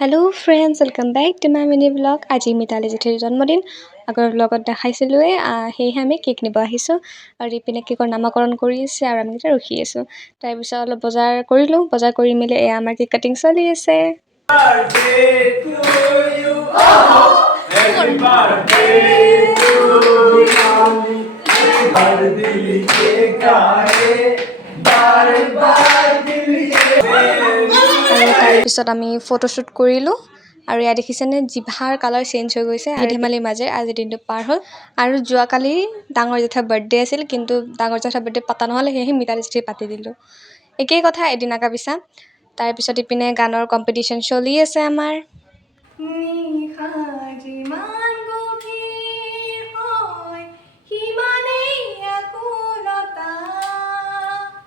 Hello' friends, welcome back to my mini blog. আজি মিতালী জেঠীৰ জন্মদিন। আগৰ ব্লগত দেখাইছিলোঁৱে, সেয়েহে আমি কেক নিব আহিছোঁ আৰু ইপিনে কেকৰ নামাকৰণ কৰি আছে আৰু আমি এতিয়া ৰখি আছোঁ। তাৰপিছত অলপ বজাৰ কৰিলোঁ, বজাৰ কৰি মেলি এয়া আমাৰ কেক কাটিং চলি আছে। আৰু তাৰপিছত আমি ফটোশ্বুট কৰিলোঁ আৰু ইয়াত দেখিছেনে জিভাৰ কালাৰ চেঞ্জ হৈ গৈছে। হাঁহি ধেমালিৰ মাজেৰে আজিৰ দিনটো পাৰ হ'ল। আৰু যোৱাকালি ডাঙৰ জেঠাৰ বাৰ্থডে আছিল, কিন্তু ডাঙৰ জেঠাৰ বাৰ্থডে পতা নহ'লে, সেয়েহে মিতালী জেঠীৰ পাতি দিলোঁ। একেই কথা, এদিন আগা পিছা। তাৰপিছত ইপিনে গানৰ কম্পিটিশ্যন চলি আছে আমাৰ।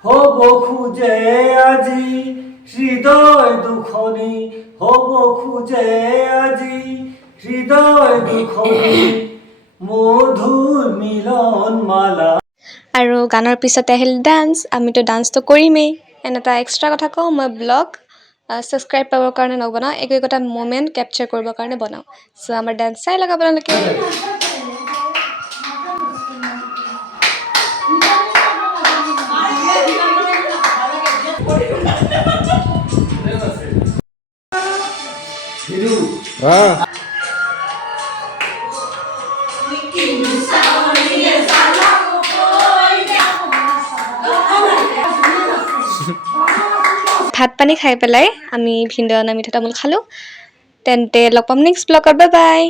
হ'ব খোজে আজি হৃদয় দুখনি, হ'ব খোজে আজি হৃদয় দুখনি, মধুৰ মিলন মালা। আৰু গানৰ পিছতে আহিল ডান্স। আমিতো ডান্সটো কৰিমেই। এনে এটা এক্সট্ৰা কথা কওঁ, মই ব্লগ ছাবস্ক্ৰাইব পাবৰ কাৰণে নবনাওঁ, একো একোটা মমেণ্ট কেপচাৰ কৰিবৰ কাৰণে বনাওঁ। চ' আমাৰ ডান্স চাই লওক আপোনালোকে। ভাত পানী খাই পেলাই আমি ভিন্দৌ অনা মিঠা তামোল খালোঁ। তেন্তে লগ পাম নেক্সট ব্লগত। Bye bye.